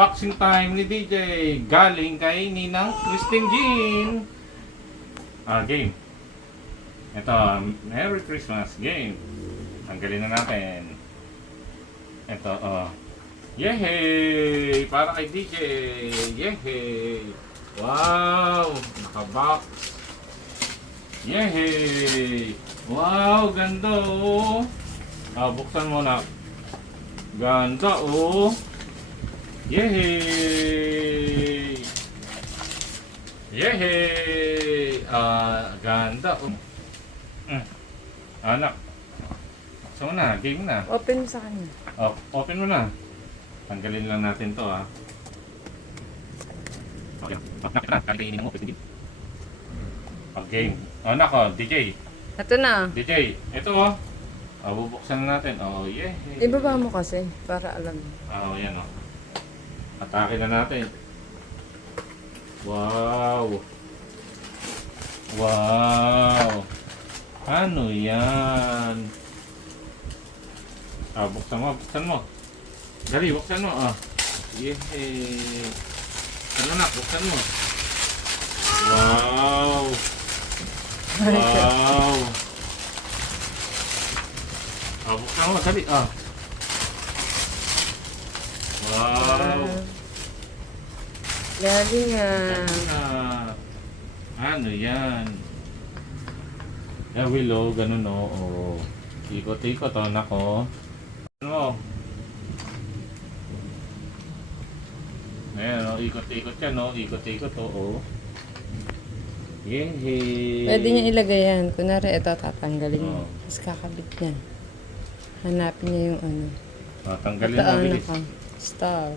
unboxing time ni DJ galing kay Ninang Christine Jean. Game. Ito, Merry Christmas game. Tanggalin na natin. Ito, yehey! Para kay DJ. Yehey! Wow! Naka-box. Yehey! Wow! Ganda oh! Buksan mo na. Ganda oh! Yehey! Yehey! Ganda oh! Anak. So na, game na. Open sa kanya. Open mo na. Tanggalin lang natin to ha. Okay. Tanggalin mo. Game. Nako, DJ. Ito na. DJ, ito oh. Bubuksan na natin. Yeah. Ibaba mo kasi, para alam. Yan oh. Atake na natin. Wow. Wow. Ano yan? Buksan mo, buksan mo. Dali, buksan mo. Yehey. Ano na, buksan mo. Wow. Wow. Buksan mo, dali. Wow. Galing Ano yan? Willow, ganun o. Ikot-ikot o, nako. Ano? Ayan o, ikot-ikot yan o. Ikot-ikot o. Yehey! Pwede niya ilagay yan. Kunwari, ito tatanggalin niya. Tapos kakabit niya. Hanapin niya yung ano. Tanggalin ito, mo bilis. Star.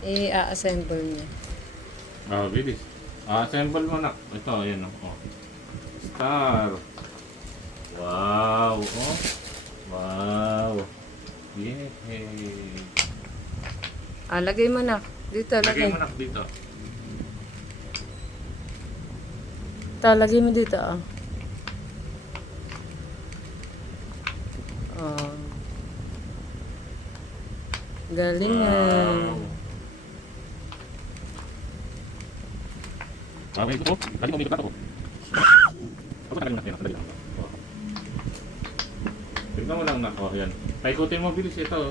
I-assemble niya. Bilis. Assemble mo na. Ito, ayan o. Star. Wow. Wow. Yehey. Lagay mo na. Dito, Lagay lagay. mo na dito. Ito, lagay mo dito, Galing Okay, ito po. Dali mo, may ito po. Tagalin mo na. Tignan mo lang na. Yan. Paikutin mo, bilis ito.